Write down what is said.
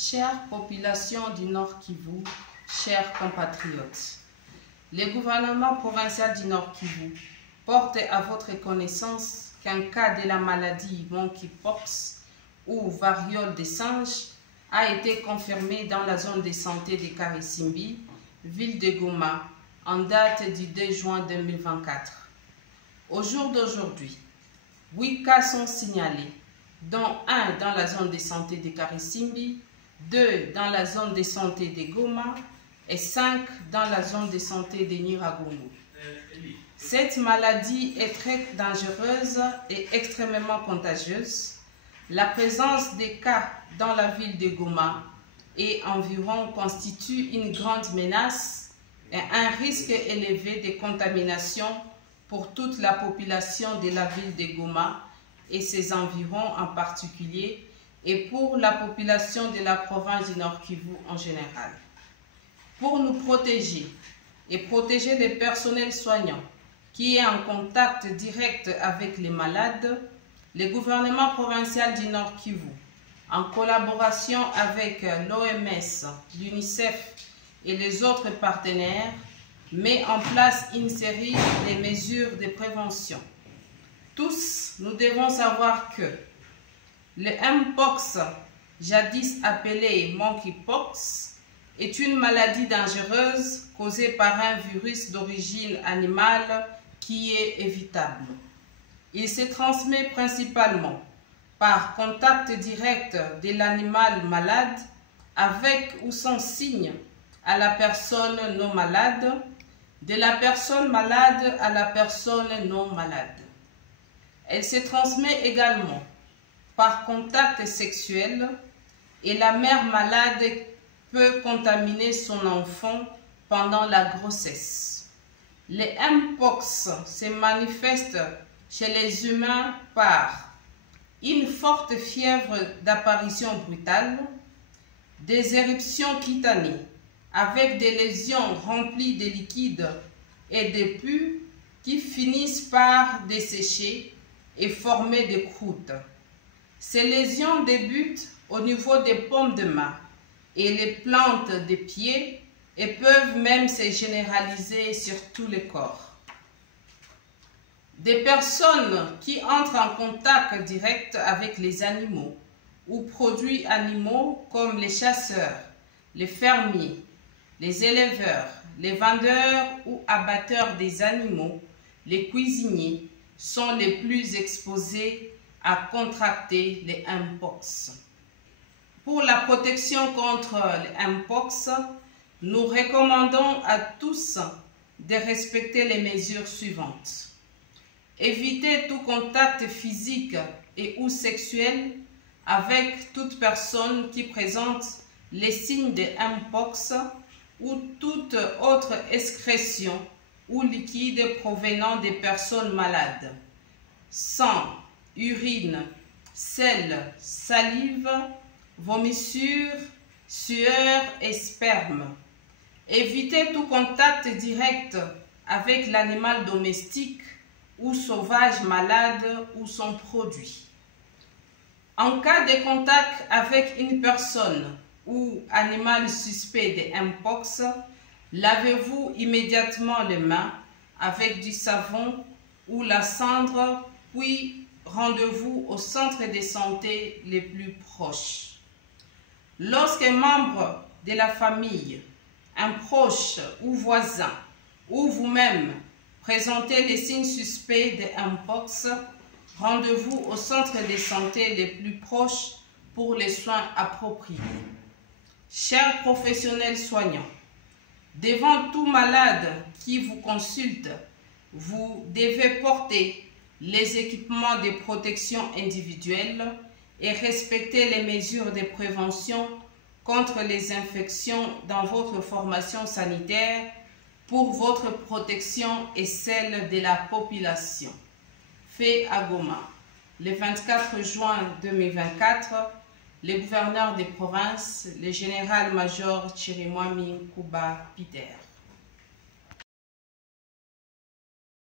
Chère population du Nord Kivu, chers compatriotes, le gouvernement provincial du Nord Kivu porte à votre connaissance qu'un cas de la maladie monkeypox ou variole des singes a été confirmé dans la zone de santé de Karisimbi, ville de Goma, en date du 2 juin 2024. Au jour d'aujourd'hui, 8 cas sont signalés, dont un dans la zone de santé de Karisimbi, 2 dans la zone de santé de Goma et 5 dans la zone de santé de Nyiragongo. Cette maladie est très dangereuse et extrêmement contagieuse. La présence des cas dans la ville de Goma et environ constitue une grande menace et un risque élevé de contamination pour toute la population de la ville de Goma et ses environs en particulier, et pour la population de la province du Nord Kivu en général. Pour nous protéger et protéger les personnels soignants qui est en contact direct avec les malades, le gouvernement provincial du Nord Kivu, en collaboration avec l'OMS, l'UNICEF et les autres partenaires, met en place une série de mesures de prévention. Tous, nous devons savoir que le Mpox, jadis appelé monkeypox, est une maladie dangereuse causée par un virus d'origine animale qui est évitable. Il se transmet principalement par contact direct de l'animal malade avec ou sans signe à la personne non malade, de la personne malade à la personne non malade. Elle se transmet également par contact sexuel et la mère malade peut contaminer son enfant pendant la grossesse. Le Mpox se manifeste chez les humains par une forte fièvre d'apparition brutale, des éruptions cutanées avec des lésions remplies de liquide et de pus qui finissent par dessécher et former des croûtes. Ces lésions débutent au niveau des paumes de main et les plantes des pieds et peuvent même se généraliser sur tout le corps. Des personnes qui entrent en contact direct avec les animaux ou produits animaux comme les chasseurs, les fermiers, les éleveurs, les vendeurs ou abatteurs des animaux, les cuisiniers sont les plus exposés à contracter les Mpox. Pour la protection contre les Mpox, nous recommandons à tous de respecter les mesures suivantes. Éviter tout contact physique et ou sexuel avec toute personne qui présente les signes de Mpox ou toute autre excrétion ou liquide provenant des personnes malades. Sang, urine, sel, salive, vomissure, sueur et sperme. Évitez tout contact direct avec l'animal domestique ou sauvage malade ou son produit. En cas de contact avec une personne ou animal suspect de Mpox, lavez-vous immédiatement les mains avec du savon ou la cendre, puis rendez-vous au centre de santé les plus proches. Lorsqu'un membre de la famille, un proche ou voisin, ou vous-même présentez les signes suspects de Mpox, rendez-vous au centre de santé les plus proches pour les soins appropriés. Chers professionnels soignants, devant tout malade qui vous consulte, vous devez porter les équipements de protection individuelle et respecter les mesures de prévention contre les infections dans votre formation sanitaire pour votre protection et celle de la population. Fait à Goma, le 24 juin 2024, le gouverneur des provinces, le général-major Chirimwami Kuba Peter.